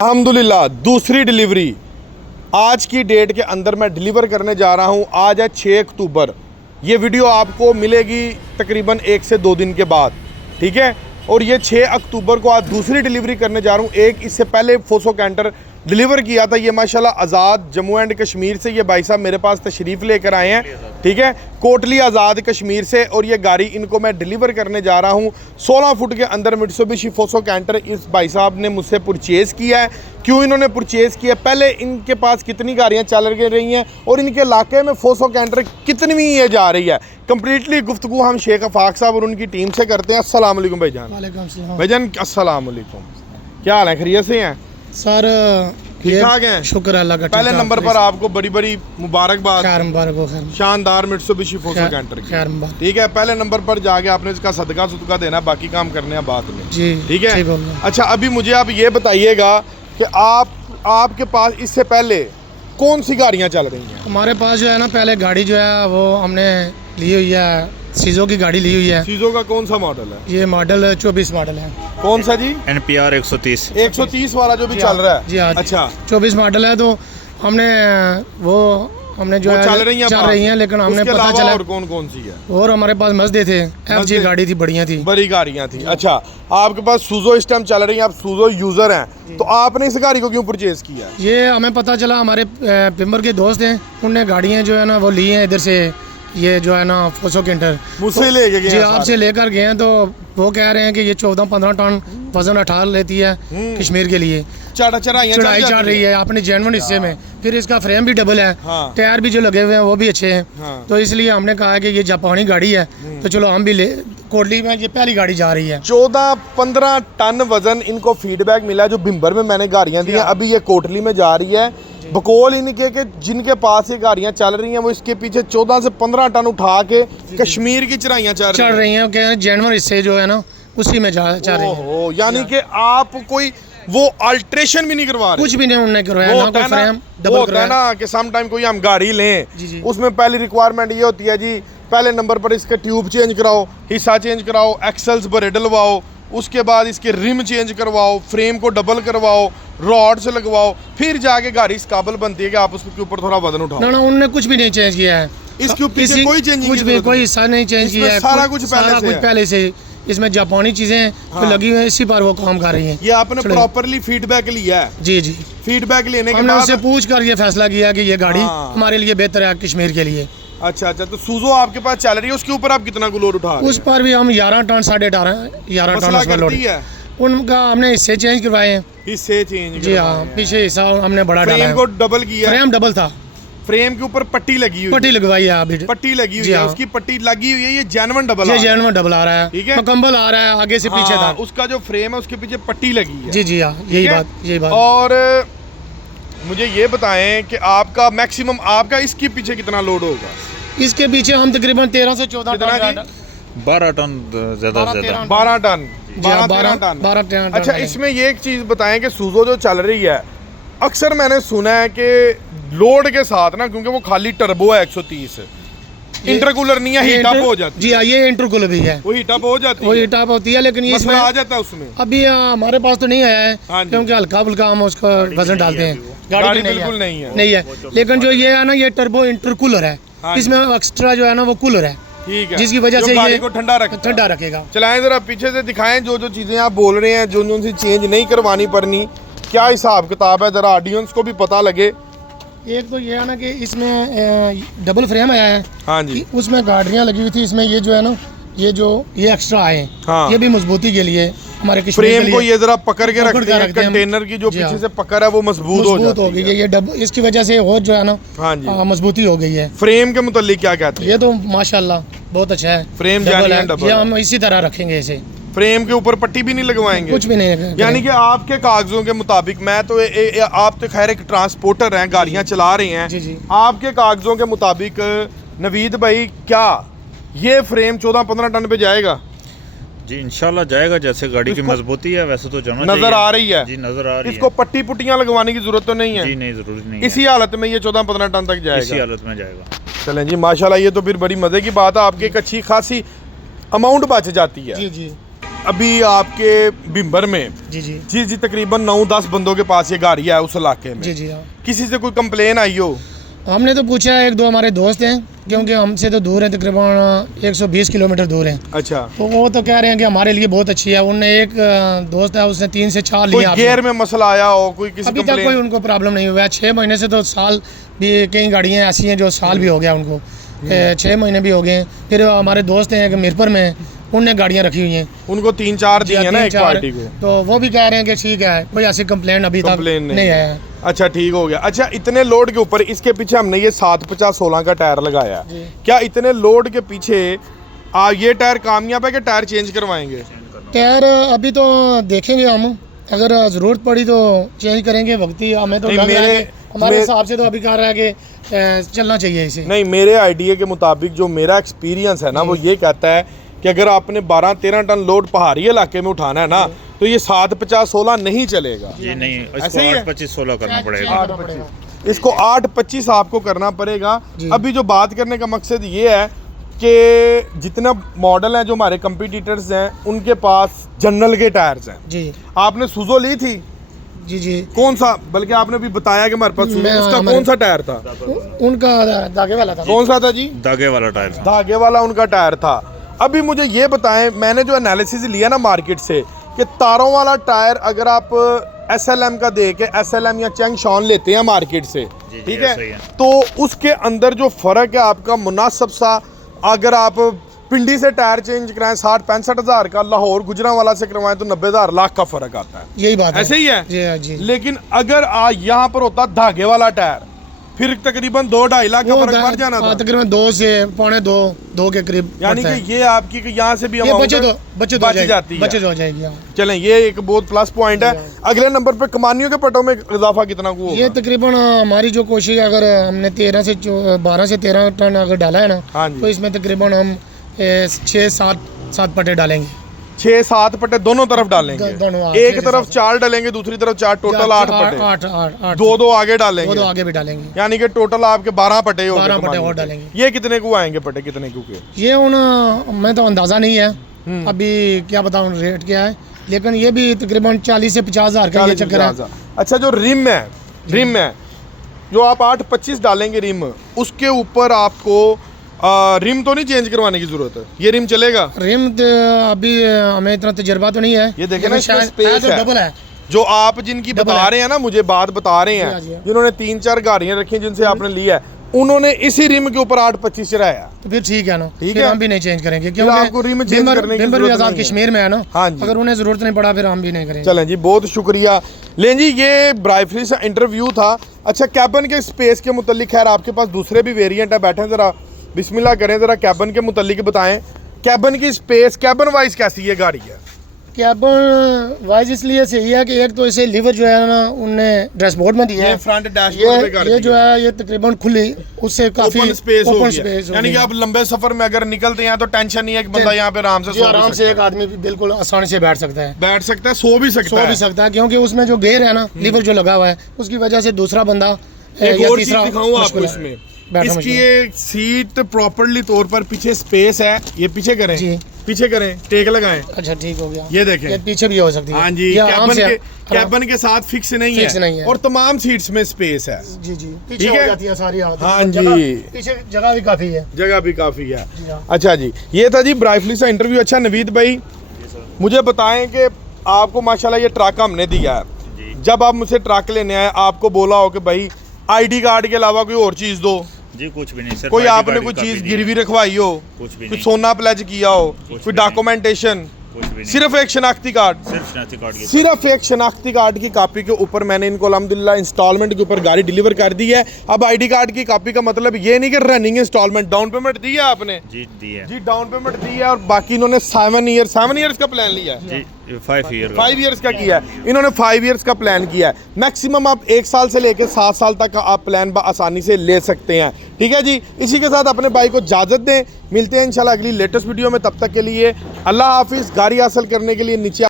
अल्हम्दुलिल्लाह दूसरी डिलीवरी आज की डेट के अंदर मैं डिलीवर करने जा रहा हूं। आज है 6 अक्टूबर। ये वीडियो आपको मिलेगी तकरीबन 1 से 2 दिन के बाद, ठीक है। और ये 6 अक्टूबर को आज दूसरी डिलीवरी करने जा रहा हूं। एक इससे पहले फोसो कैंटर डिलीवर किया था। ये माशाल्लाह आज़ाद जम्मू एंड कश्मीर से ये भाई साहब मेरे पास तशरीफ़ लेकर आए हैं, ठीक है, कोटली आज़ाद कश्मीर से। और ये गाड़ी इनको मैं डिलीवर करने जा रहा हूँ। 16 फुट के अंदर मित्सुबिशी फोसो कैंटर इस भाई साहब ने मुझसे परचेज़ किया है। क्यों इन्होंने परचेज़ किया, पहले इनके पास कितनी गाड़ियाँ चल रही हैं और इनके इलाके में फोसो कैंटर कितनी ये जा रही है, कंप्लीटली गुफ्तगू हम शेख अफाक साहब और उनकी टीम से करते हैं। अस्सलाम वालेकुम भाईजान। भाईजान अस्सलाम वालेकुम, क्या हाल है, खैरियत से हैं सर? ठीक ठाक हैं, शुक्र अल्लाह का। पहले नंबर पर आपको बड़ी बड़ी मुबारकबाद, खैर शानदार मित्सुबिशी फोसो कैंटर की, ठीक है। पहले नंबर पर जाके आपने इसका सदका सुदका देना, बाकी काम करने हैं बाद में, जी, ठीक है। अच्छा, अभी मुझे आप ये बताइएगा कि आपके पास इससे पहले कौन सी गाड़ियाँ चल रही हैं? हमारे पास जो है ना, पहले गाड़ी जो है वो हमने ली हुई है, सीजो की गाड़ी ली हुई है। सीजो का कौन सा मॉडल है? ये मॉडल 24 मॉडल है। कौन सा जी? NPR 130 वाला जो भी चल रहा है जी। हाँ, अच्छा 24 मॉडल है। तो हमने जो है चल रही हैं, लेकिन हमने पता चला और कौन सी है। और हमारे पास मजदे थे, FG गाड़ी थी, बढ़िया थी, बड़ी गाड़ियाँ थी। अच्छा, आपके पास सूजो इस टाइम चल रही है, आप सूजो यूजर हैं, तो आपने इस गाड़ी को क्यों परचेज किया? ये हमें पता चला, हमारे पिंबर के दोस्त हैं, उनने गाड़ियाँ जो है ना वो ली हैं इधर से। ये जो है ना फोसो कैंटर मुझसे लेके गए जी, आपसे लेकर गए हैं। तो वो कह रहे हैं कि ये 14-15 टन वजन उठा लेती है कश्मीर के लिए। चढ़ाई चढ़ रही है अपने जेन्युइन हिस्से में। फिर इसका फ्रेम भी डबल है, टायर भी जो लगे हुए हैं वो भी अच्छे हैं। तो इसलिए हमने कहा कि ये जापानी गाड़ी है, तो चलो हम भी ले। कोटली में ये पहली गाड़ी जा रही है। 14-15 टन वजन इनको फीडबैक मिला जो भिम्बर में मैंने गाड़ियाँ दी हैं। अभी ये कोटली में जा रही है। बकौल इनके के जिनके पास ये गाड़ियाँ चल रही हैं वो इसके पीछे 14 से 15 टन उठा के कश्मीर की चढ़ाइयाँ चढ़ रही हैं। जेन्युइन हिस्से जो है ना उसी में चल रही है। यानी कि आप कोई वो अल्ट्रेशन भी नहीं करवा रहे? कुछ भी नहीं उन्होंने करवाया, ना कोई फ्रेम डबल करवाया ना। कि सम टाइम कोई हम गाड़ी लें, उसमें पहली रिक्वायरमेंट ये होती है जी, पहले नंबर पर इसके ट्यूब चेंज कराओ, हिस्सा चेंज कराओ, एक्सल्स बड़े डलवाओ, उसके बाद इसके रिम चेंज करवाओ, फ्रेम को डबल करवाओ, रॉड से लगवाओ, फिर जाके गाड़ी इस काबिल बनती है कि आप उसके ऊपर थोड़ा वजन उठाओ। ना उन्होंने कुछ भी नहीं चेंज किया है। इसके पीछे कोई चेंज कुछ भी, कोई हिस्सा नहीं चेंज किया है, सारा कुछ पहले से। इसमें जापानी चीजें तो लगी हुई है, इसी पर वो काम कर रही हैं। ये आपने प्रॉपरली फीडबैक लिया है? जी। फीडबैक लेने के बाद हमने उससे पूछ कर ये फैसला किया कि ये गाड़ी हमारे लिए बेहतर है कश्मीर के लिए। अच्छा, तो सूजो आपके पास चल रही है, उसके ऊपर आप कितना लोड उठा रहे हैं? उस पर भी हम 11 टन 11.5 टन उस पर लोड है। उनका हमने हिस्से चेंज करवाए हैं। हिस्से चेंज? जी हाँ, पीछे हिस्सा हमने बड़ा डाला है। फ्रेम को डबल किया? फ्रेम डबल था, फ्रेम के ऊपर पट्टी लगी हुई, पट्टी लगवाई है अभी, पट्टी लगी हुई है, उसकी पट्टी लगी हुई है। ये जेन्युइन डबल, ये जेन्युइन डबल आ रहा है, ठीक है, मुकम्मल आ रहा है, आगे से पीछे था। उसका जो फ्रेम है उसके पीछे पट्टी लगी है। जी हाँ, यही बात। और मुझे ये बताएं कि आपका मैक्सिमम आपका इसके पीछे कितना लोड होगा? इसके पीछे हम तकरीबन 13 से 14 टन, 12 टन ज्यादा 12 टन। अच्छा, इसमें ये एक चीज बताएं कि सूजो जो चल रही है, अक्सर मैंने सुना है कि लोड के साथ ना, क्योंकि वो खाली टर्बो है 130, इंटरकूलर नहीं है, हीट अप हो जाती है। जी हाँ, ये इंटरकूलर भी है, वो हीट अप हो जाती है, वो हीट अप होती है, लेकिन इसमें आ जाता है उसमें। अभी हमारे पास तो नहीं आया है, क्योंकि हल्का फुल्का हम उसका वजन डालते हैं। गाड़ी बिल्कुल नहीं है। लेकिन जो ये है ना, ये टर्बो इंटरकूलर है, इसमें एक्स्ट्रा जो है ना वो कूलर है, ठीक है, जिसकी वजह से गाड़ी को ठंडा रखेगा। चलाएं जरा, पीछे से दिखाएं जो चीजें आप बोल रहे हैं, जो सी चेंज नहीं करवानी पड़नी, क्या हिसाब किताब है, जरा ऑडियंस को भी पता लगे। एक तो ये है ना कि इसमें डबल फ्रेम आया है। हाँ जी। उसमें गाड़ियाँ लगी हुई थी, इसमें ये जो है ना, ये एक्स्ट्रा आए हैं। हाँ। ये भी मजबूती के लिए हमारे फ्रेम को ये जरा पकड़ के रखते हैं, कंटेनर की जो पीछे से पकड़ है वो मजबूत हो गई है। ये इसकी वजह से और जो है ना, हाँ जी, मजबूती हो गई है। फ्रेम के मुतालिक क्या कहते हैं? ये तो माशाल्लाह बहुत अच्छा है, फ्रेम ये हम इसी तरह रखेंगे इसे। फ्रेम के ऊपर पट्टी भी नहीं लगवाएंगे? कुछ भी नहीं। यानी कि आपके कागजों के मुताबिक, मैं तो आप तो खैर एक ट्रांसपोर्टर हैं, गाड़ियां चला रहे हैं, जी। आपके कागजों के मुताबिक नवीद भाई, क्या ये फ्रेम 14-15 टन पे जाएगा? जी इंशाल्लाह जाएगा, जैसे गाड़ी की मजबूती है वैसे तो जाना नजर आ रही है। जी नजर आ रही है। इसको पट्टी पुट्टियां लगवाने की जरूरत तो नहीं है? जी नहीं, जरूरी नहीं। इसी हालत में ये 14-15 टन तक जाएगा? इसी हालत में जाएगा। चलें जी, माशाल्लाह, ये तो फिर बड़ी मजे की बात है, आपकी एक अच्छी खासी अमाउंट बच जाती है। जी। अभी आपके बिम्बर में जी जी जी जी तकरीबन 9-10 बंदों के पास ये गाड़ी है उस इलाके में, जी जी हाँ। किसी से कोई कंप्लेन आई हो? हमने तो पूछा है, एक दो हमारे दोस्त हैं, क्योंकि हमसे तो दूर है, तकरीबन 120 किलोमीटर दूर है। अच्छा, तो वो तो कह रहे हैं कि हमारे लिए बहुत अच्छी है। उनने एक दोस्त है, उसने 3 से 4 कोई लिया। गियर में मसला आया हो, कोई किसी अभी तक कोई उनको प्रॉब्लम नहीं हुआ है। 6 महीने से तो साल भी, कई गाड़ियाँ ऐसी हैं जो साल भी हो गया उनको, 6 महीने भी हो गए। फिर हमारे दोस्त हैं एक मीरपुर में, उनने गाड़ियाँ रखी हुई हैं, उनको 3-4 दी है ना एक 3-4, पार्टी को, तो वो भी कह रहे हैं कि ठीक है, कोई ऐसी कंप्लेन अभी तक नहीं आया है। अच्छा ठीक हो गया। अच्छा, इतने लोड के ऊपर इसके पीछे हमने ये 750-16 का टायर लगाया है, क्या इतने लोड के पीछे ये टायर कामयाब है कि टायर चेंज करवाएंगे? टायर अभी तो देखेंगे हम, अगर ज़रूरत पड़ी तो चेंज करेंगे। वक्ती हमें तो लग रहा है कि हमारे हिसाब से तो अभी कह रहा है कि चलना चाहिए इसे। नहीं, मेरे आइडिया के मुताबिक जो मेरा एक्सपीरियंस है ना, वो ये कहता है कि अगर आपने 12-13 टन लोड पहाड़ी इलाके में उठाना है ना, तो ये 750-16 नहीं चलेगा। जी नहीं, ऐसे इसको ही है? 8-25-16 करना पड़ेगा। 8-25 इसको 8-25 आपको करना पड़ेगा। अभी जो बात करने का मकसद ये है कि जितना मॉडल हैं जो हमारे कंपटीटर्स हैं, उनके पास जनरल के टायर्स हैं। जी, आपने सुजो ली थी? जी जी। कौन सा? बल्कि आपने भी बताया कि हमारे पास सुजो, उसका हमारे- कौन सा टायर था? उनका धागे वाला था। कौन सा था जी? धागे वाला टायर था। धागे वाला उनका टायर था। अभी मुझे ये बताएं, मैंने जो एनालिसिस लिया ना मार्केट से, कि तारों वाला टायर अगर आप SLM का दे के SLM या चेंगशॉन लेते हैं मार्केट से, ठीक है, तो उसके अंदर जो फ़र्क है आपका मुनासिब सा, अगर आप पिंडी से टायर चेंज कराएं 60-65 हज़ार का, लाहौर गुजरांवाला से करवाएं तो 90,000 लाख का फ़र्क आता है। यही बात है, ऐसे ही है जी जी। लेकिन अगर यहाँ पर होता धागे वाला टायर, फिर तकरीबन 2-2.5 लाख का फर्क पड़ जाना था। तकरीबन 2 से 2.25 के करीब। यानी कि ये आपकी कि यहाँ से भी बचत बच जाती है। बचत हो जाएगी। हाँ। चलें, ये एक बहुत प्लस पॉइंट है। अगले नंबर पे कमानियों के पटों में इजाफा कितना को होगा? ये तकरीबन हमारी जो कोशिश, अगर हमने 12 से 13 टन अगर डाला है ना, हाँ जी, तो इसमें तकरीबन हम 6-7 पट्टे डालेंगे। 6-7 पट्टे दोनों तरफ डालेंगे। दोनों, एक तरफ 4 डालेंगे, दूसरी तरफ 4, टोटल 8 पट्टे। 8 दो आगे डालेंगे, 2 आगे भी डालेंगे, यानी कि टोटल आपके 12 पट्टे हो गए। 12 पट्टे और डालेंगे। ये कितने को आएंगे पट्टे, कितने को के? ये मैं तो अंदाज़ा नहीं है अभी, क्या बताऊँ रेट क्या है, लेकिन ये भी तकरीबन 40 से 50 हज़ार का ये चक्कर है। अच्छा, जो रिम है जो आप 8-25 डालेंगे रिम, उसके ऊपर आपको रिम तो नहीं चेंज करवाने की जरूरत है? ये रिम चलेगा? रिम अभी हमें इतना तजुर्बा तो नहीं है। ये देखें ना, इसमें शायद स्पेस तो है। डबल है। जो आप जिनकी बता रहे हैं ना, मुझे बात बता रहे हैं, जिन्होंने 3-4 गाड़ियां रखी हैं जिनसे आपने लिया है, उन्होंने इसी रिम के ऊपर 8-25 चढ़ाया। तो फिर ठीक है ना, ठीक फिर है, हम भी नहीं चेंज करेंगे, फिर आपको रिम चेंज करने की भी जरूरत आज़ाद नहीं है। कश्मीर में है ना। हाँ जी, अगर उन्हें ज़रूरत नहीं पड़ा फिर हम भी नहीं करेंगे। चलें जी, बहुत शुक्रिया। लें जी, ये ब्राइफली से इंटरव्यू था। अच्छा, कैबन के स्पेस के मुतालिक, खैर आपके पास दूसरे भी वेरिएंट है, बैठे ज़रा बिस्मिल्लाह करें, ज़रा कैबन के मुतालिक बताएं, कैबन की स्पेस कैबन वाइज कैसी ये गाड़ी है? कैबन वाइज इसलिए सही है कि एक तो इसे लीवर जो है ना, उनने डैशबोर्ड में दिया है। ये फ्रंट डैशबोर्ड पे कर ये जो है ये तकरीबन खुली, उससे काफी ओपन स्पेस हो स्पेस गया। यानी कि आप लंबे सफर में अगर निकलते हैं तो टेंशन नहीं है कि बंदा यहाँ पे आराम से आराम से एक आदमी भी बिल्कुल आसानी से बैठ सकता है, सो भी सकता है, क्योंकि उसमें जो गेयर है ना, लीवर जो लगा हुआ है, उसकी वजह से दूसरा बंदा एक या और चीज तीसरा दिखाऊं आपको इसमें, इसकी ये सीट प्रॉपर्ली तौर पर पीछे स्पेस है। ये पीछे करें जी, पीछे करें, टेक लगाएं। अच्छा ठीक हो गया। ये देखें, ये पीछे भी हो सकती है। हाँ जी, कैबन के साथ फिक्स नहीं है और तमाम सीट्स में स्पेस है। जी जी, पीछे हो जाती है सारी। हाँ जी, पीछे जगह भी काफी है। जगह भी काफी है। अच्छा जी, ये था जी ब्राइफली सा इंटरव्यू। अच्छा नवीद भाई, मुझे बताएं कि आपको माशाल्लाह ये ट्रक हमने दिया है, जब आप मुझसे ट्रक लेने आए, आपको बोला हो कि भाई ID कार्ड के अलावा कोई और चीज़ दो? जी कुछ भी नहीं सर। कोई आपने कोई चीज़ गिरवी रखवाई हो, कुछ भी कोई नहीं, सोना प्लेज किया हो, कोई डॉक्यूमेंटेशन? कुछ भी नहीं, सिर्फ एक शनाख्ती कार्ड, सिर्फ एक शनाख्ती कार्ड की कॉपी के ऊपर मैंने इनको अल्हम्दुलिल्लाह इंस्टॉलमेंट के ऊपर गाड़ी डिलीवर कर दी है। अब ID कार्ड की कॉपी का मतलब ये नहीं कि रनिंग इंस्टॉलमेंट, डाउन पेमेंट दी है आपने? जी दी है जी, डाउन पेमेंट दी है और बाकी इन्होंने 7 ईयर्स का प्लान लिया है। जी, 5 ईयर्स का किया है इन्होंने, 5 ईयर्स का प्लान किया है। मैक्सिमम आप 1 साल से लेकर 7 साल तक का आप प्लान आसानी से ले सकते हैं। ठीक है जी, इसी के साथ अपने भाई को इजाज़त दें, मिलते हैं इंशाल्लाह अगली लेटेस्ट वीडियो में। तब तक के लिए अल्लाह हाफिज़। गाड़ी हासिल करने के लिए नीचे